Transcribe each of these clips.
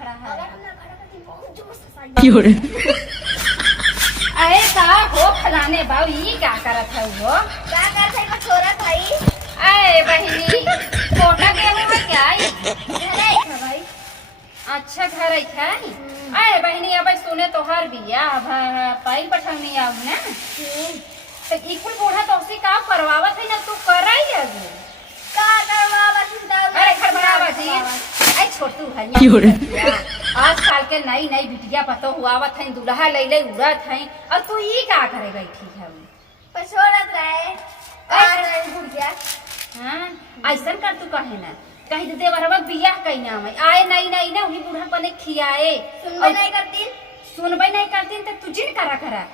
खड़ा है। क्यों रे? अरे का हो फलाने बाबू ये क्या करत है वो? क्या करत है? छोरा भाई अरे बहिनी छोटा गेहूं है क्या? घर आई था भाई। अच्छा घर आई है। अरे बहिनी अब सुने तो हर बिया पाई पठंगनी आऊ ना तो इकुल बूढ़ा तो उसी का करवावत है ना तू कराई अभी का करवावत है? अरे खड़बड़ावा जी आई छोटू है क्यों रे? आज साल के नई नई बिटिया पतो हुआवत है दुल्हा लैले उड़त है और तू ये क्या करे बैठी है? पछोड़त रहे और बुढ़िया हां ऐसा कर तू कहे ना कहीं दे देवरवा बियाह कइना में आए नई नई ना उन्हीं बूढ़ा पने खियाए सुनबे नहीं करती। सुनबे नहीं करती तो तू जिन करा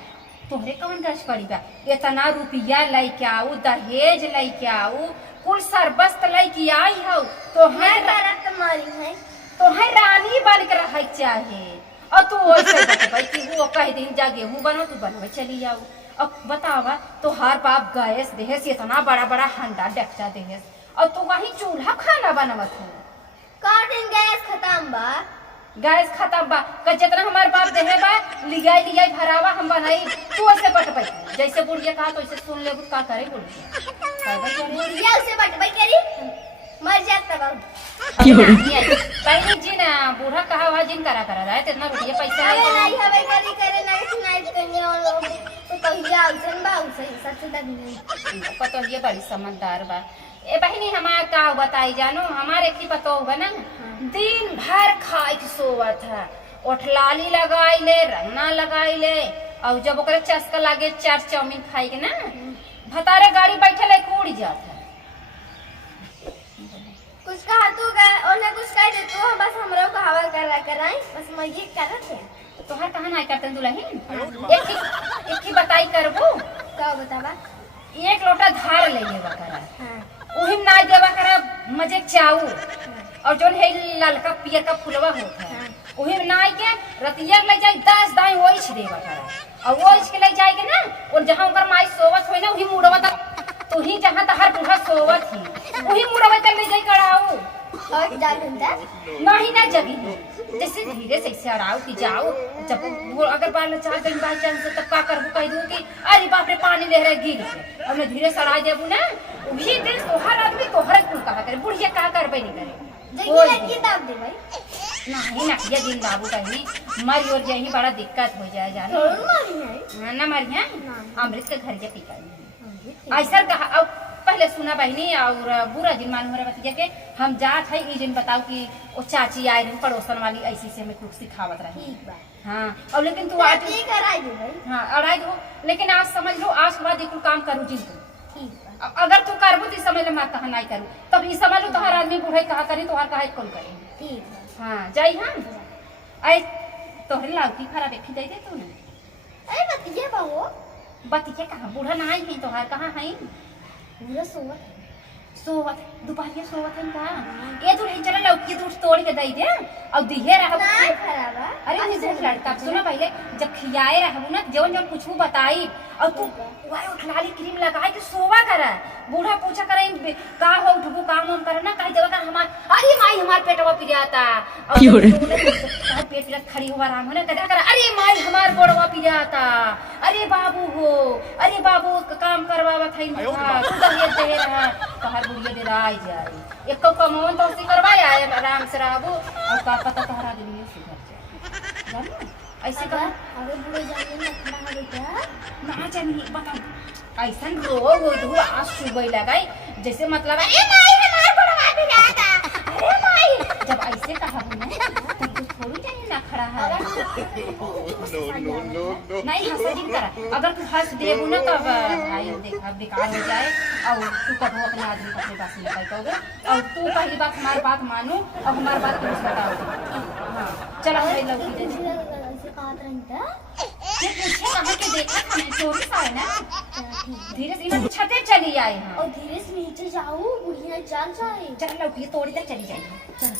तोहरे कौन गश पड़ी बा? इतना रुपया लेके आऊ दहेज लेके आऊ कुल सरबस्त लेके आई हो तो मैं है करत मारी है तो है रानी बन के रह चाहे और तू ओसे बतबै कि वो कह दिन जा गेहूं बनो तू बनवे चली जाऊ। अब बतावा तो हर बाप गैस देहस इतना बड़ा बड़ा हंडा डेक्चा देहस और तू वही चूल्हा खाना बनवत है। का दिन गैस खत्म बा। गैस खत्म बा का जितना हमार बाप देहे बा लियाई भरावा हम बनाई तू ऐसे बटबै जैसे बुढ़िया कहा तो ऐसे सुन ले का करे बुढ़िया बुढ़िया उसे बटबै करी मर जात तब। क्यों रे? पहले जिन बूढ़ा कहा हुआ जिन करा रहा है इतना रुपया पैसा अरे नहीं हवे करी करे नहीं सुनाई कन्या और लोग तो कहिया उसन बा उसे सच दा नहीं पतो ये बड़ी समझदार बा। ए बहनी हमार का बताई जानो हमारे की पतो हुआ ना दिन भर खाए के सोवत है ओठलाली लगाई ले रंगना लगाई ले और जब ओकरे चस्का लागे चार चाउमीन खाई के ना भतारे गाड़ी बैठे ले कूड़ जात है। कुछ कहा तू का ओने कुछ कह दे तू बस हमरो कहावा कराई बस मैं ये करत है। तोहर कहां नहीं करते दुल्हन एक ही बताई करबो का बतावा। एक लोटा धार ले लेवा करा हां उही नाई देवा करा मजे चाऊ और जोन है ललका पियर का फुलवा होता है उही नाई के रतिया ले जाई 10 दाई ओइछ देवा करा और ओइछ के ले जाई के ना और जहां ओकर माई सोवत होई ना उही मुड़वा तक तो ही जहां तहर बूढ़ा सोवत ही उही मुड़वा तक ले जाई कराऊ और डाल घंटा नहीं ना जगी जैसे धीरे से ऐसे आराऊ की जाओ जब वो अगर बाल चार दिन बाई चांस तब का करबू कह दूं कि अरे बाप रे पानी ले रहा गिर गए अब मैं धीरे सड़ा देबू ना वही दिन तोहर आदमी तोहर कुल कहा करे बुढ़िया का करबे नहीं करे देखिए की दाब दे भाई नहीं ना ये दिन बाबू कहीं मरी और यही बड़ा दिक्कत हो जाए जानो थोड़ी मारी है ना मरिया अमृत के घर के पिका ऐसा कहा अब पहले सुना बहनी और बुरा दिन मान हमारे भतीजा के हम जात है ई दिन बताओ कि वो चाची आई रही पड़ोसन वाली ऐसी से हमें कुछ सिखावत रही। ठीक बा हाँ और लेकिन तू आज ठीक कराई दे भाई। हाँ अड़ाई दो लेकिन आज समझ लो आज के बाद एक काम करूँ जिन ठीक बा अगर तू करबू तो समझ ले मैं कहा नहीं करूँ तब ये समझ लो तो हर आदमी बूढ़े कहा करी तो हर कहा कौन करे। ठीक बा हाँ जाई हाँ आई तोहरे लाउकी खराब देखी दे दे तू ना अरे बतिया बाबू बतिया कहाँ बूढ़ा ना आई है तोहार कहाँ है पूरा सोवत सोवत दोपहरिया सोवत है का ये तो नहीं चला लौकी दूध तोड़ के दई दे और दिहे रह नहीं खराब है। अरे मुझे लड़का सुना पहले जब खियाए रहबू ना जौन जौन कुछ बताई और तू वही उठलाली क्रीम लगाई के सोवा करा बूढ़ा पूछा करे का हो उठबू काम हम करे ना कह देवा कर हमार अरे माई हमार पेटवा पिराता और क्यों रे? पेट पिरा खड़ी हुआ आराम होना कह कर अरे माई हमार गोड़वा पिराता अरे बाबू हो अरे बाबू काम करवावत है तू दहेज दे रहा तोहर बुढ़िया दे आई जाए एक कमोन तो उसी करवाए आए आराम से रहबू और का पता तोहरा आदमी सुधर जाए जानो ऐसे कहा अरे बुढ़े जाने में अपना है बेटा ना जानी बता ऐसा रोग हो तो आज सुबह लगाई जैसे मतलब ए माई हमार बड़वा भी जाता अरे माई जब ऐसे कहा ना तो तू थोड़ी जानी ना खड़ा है नहीं हंसदिन करा अगर तू हंस देबू ना तब भाई देखा बेकार हो जाए और तू कबो अपने आदमी को अपने पास ले पाएगा और तू पहली बात हमारी बात मानो और हमारी बात तुम बताओ। हाँ चलो हम लोग से कहा था ये पूछे कहाँ के देखा हमें चोरी सा है ना धीरे धीरे छते चली आए हाँ और धीरे से नीचे जाओ बुढ़िया चल जाए चल लौटी तोड़ी तक चली जाएगी चल